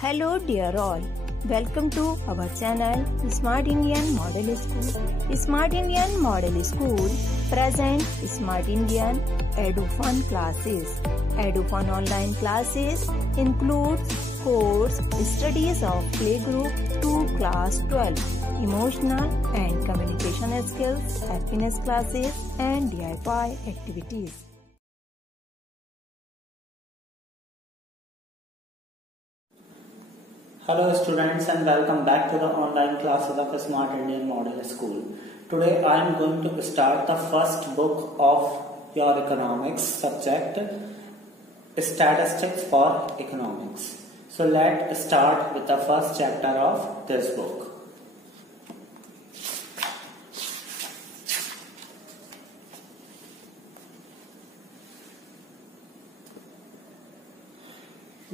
Hello dear all, welcome to our channel Smart Indian Model School. Smart Indian Model School present Smart Indian EduFun classes. EduFun online classes includes course studies of playgroup to class 12, emotional and communication skills, happiness classes and DIY activities. Hello students and welcome back to the online classes of Smart Indian Model School. Today I am going to start the first book of your economics subject, Statistics for Economics. So let's start with the first chapter of this book.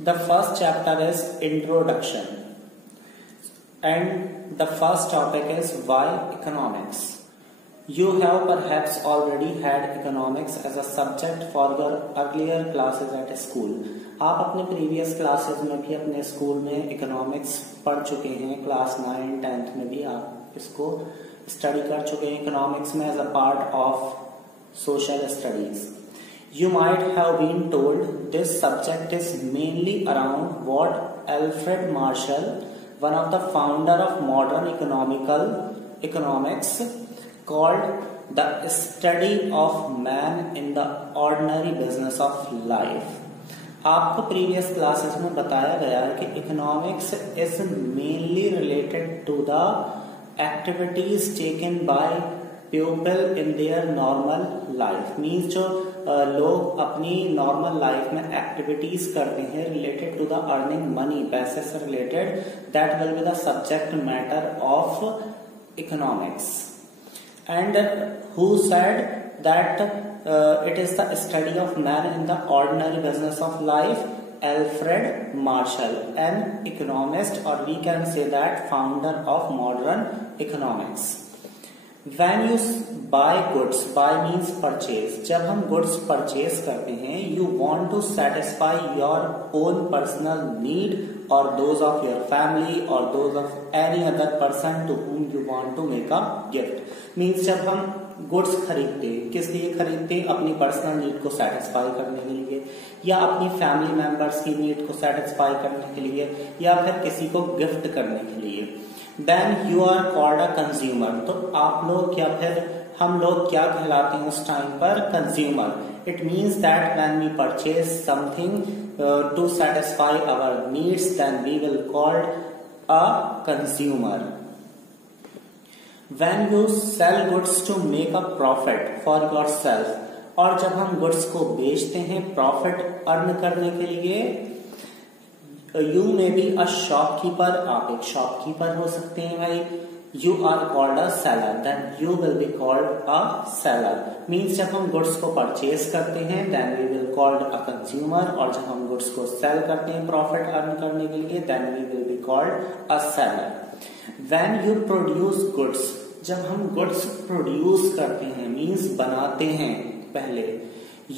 The first chapter is Introduction and the first topic is Why Economics. You have perhaps already had economics as a subject for your earlier classes at school. आप अपने previous classes में भी अपने school में economics पढ़ चुके हैं. Class 9, 10th में भी आप इसको study कर चुके हैं economics में as a part of social studies. You might have been told this subject is mainly around what Alfred Marshall, one of the founder of modern economics, called the study of man in the ordinary business of life. आपको previous classes में बताया गया है कि economics is mainly related to the activities taken by people in their normal life. Means जो लोग अपनी normal life में एक्टिविटीज करते हैं related to the earning money, पैसे से related, that will be the subject matter of economics. And who said that it is the study of man in the ordinary business of life? Alfred Marshall, an economist, or we can say that founder of modern economics. When you buy goods, buy means purchase. जब हम goods purchase करते हैं, you want to satisfy your own personal need or those of your family or those of any other person to whom you want to make a gift. Means जब हम goods खरीदते हैं, किस लिए खरीदते हैं? अपनी personal need को satisfy करने के लिए, या अपनी family members की need को satisfy करने के लिए, या फिर किसी को gift करने के लिए. Then you are called a consumer. तो आप लोग या फिर हम लोग क्या कहलाते हैं उस टाइम पर? Consumer. It means that when we purchase something to satisfy our needs, then we will called a consumer. When you sell goods to make a profit for yourself, और जब हम goods को बेचते हैं profit earn करने के लिए, You may be a shopkeeper. आप एक shopkeeper हो सकते हैं भाई. You are called a seller. Then you will be called a seller. Means जब हम goods को purchase करते हैं, then we will called a consumer. और जब हम goods को sell करते हैं profit earn करने के लिए, then we will be called a seller. When you produce goods, जब हम goods produce करते हैं means बनाते हैं पहले.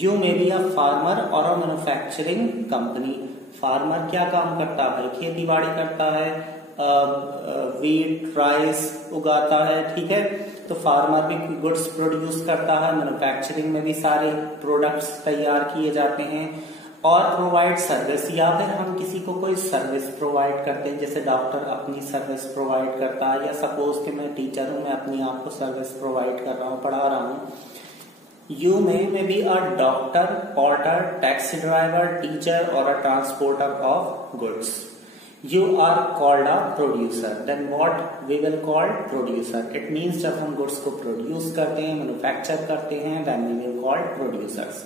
You may be a farmer or a manufacturing company. Farmer क्या काम करता है? खेती बाड़ी करता है, वीट राइस उगाता है, ठीक है. तो फार्मर भी गुड्स प्रोड्यूस करता है. मैन्युफैक्चरिंग में भी सारे प्रोडक्ट्स तैयार किए जाते हैं. और प्रोवाइड सर्विस, या फिर हम किसी को कोई सर्विस प्रोवाइड करते हैं, जैसे डॉक्टर अपनी सर्विस प्रोवाइड करता है, या सपोज कि मैं टीचर हूं, मैं अपनी आप को सर्विस प्रोवाइड कर रहा हूं, पढ़ा रहा हूं. You may be a doctor, porter, taxi driver, teacher or a transporter of goods. You are called a producer. Then what we will call producer? It means जब हम goods को produce करते हैं, manufacture करते हैं, then we will call producers.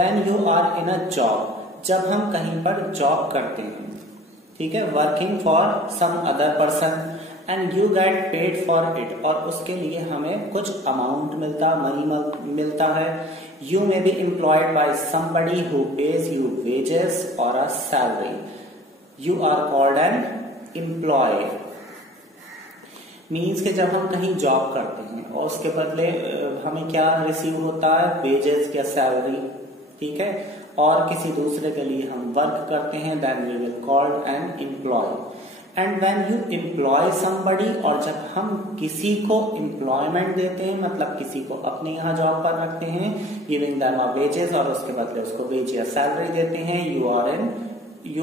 When you are in a job, जब हम कहीं पर job करते हैं, ठीक है, working for some other person, and you get paid for it, और उसके लिए हमें कुछ amount मिलता, money मिलता है. You may be employed by somebody who pays you wages or a salary. You are called an employee. Means कि जब हम कहीं जॉब करते हैं और उसके बदले हमें क्या रिसीव होता है? वेजेस या सैलरी, ठीक है. और किसी दूसरे के लिए हम वर्क करते हैं, then we will called an employ. And when you employ somebody, और जब हम किसी को एम्प्लॉयमेंट देते हैं, मतलब किसी को अपने यहाँ जॉब पर रखते हैं, गिविंग देम अ वेजेस, और उसके बदले उसको वेज या सैलरी देते हैं, यू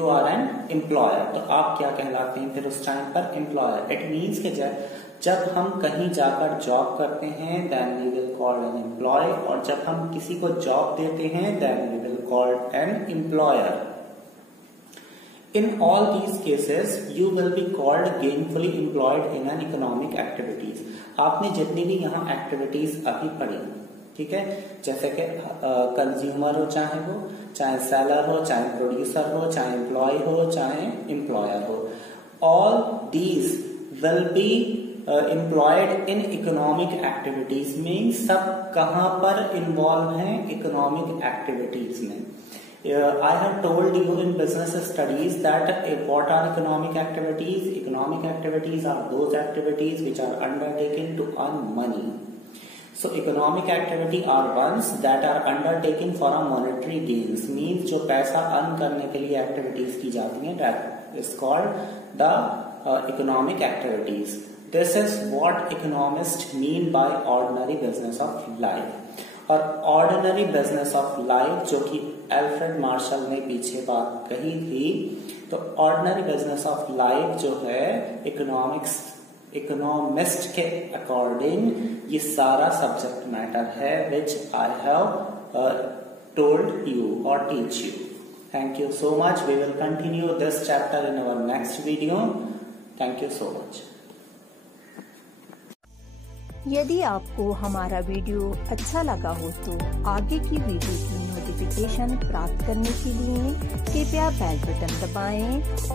आर एन एम्प्लॉयर। तो आप क्या कहलाते हैं फिर उस टाइम पर? एम्प्लॉयर। इट मीन्स कि जब हम कहीं जाकर जॉब करते हैं then we will called an employ, और जब हम किसी को जॉब देते हैं then we will called an employer. In all these cases, you will be called gainfully employed in an economic activities. आपने जितनी भी यहाँ एक्टिविटीज अभी पढ़ी, ठीक है, जैसे कि कंज्यूमर हो, चाहे सेलर हो, चाहे प्रोड्यूसर हो, चाहे एम्प्लॉय हो, चाहे एम्प्लॉयर हो, all these will be employed in economic activities। Means सब कहाँ पर इन्वॉल्व हैं? इकोनॉमिक एक्टिविटीज में। I have told you in business studies that what are economic activities? Economic activities are those activities which are undertaken to earn money. So economic activity are ones that are undertaken for a monetary gains, means जो पैसा earn करने के लिए activities की जाती हैं, that is called the economic activities. This is what economists mean by ordinary business of life. और ordinary business of life, जो कि एल्फ्रेड मार्शल ने पीछे बात कही थी, तो ऑर्डिनरी बिजनेस ऑफ लाइफ जो है इकोनॉमिस्ट के अकॉर्डिंग ये सारा सब्जेक्ट मैटर है which I have told you और teach you. Thank you so much. We will continue this chapter in our next video. Thank you so much. यदि आपको हमारा वीडियो अच्छा लगा हो तो आगे की वीडियो की नोटिफिकेशन प्राप्त करने के लिए कृपया बेल बटन दबाएं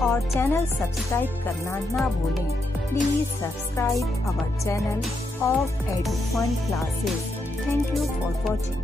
और चैनल सब्सक्राइब करना ना भूलें। Please subscribe our channel of edufun classes. Thank you for watching.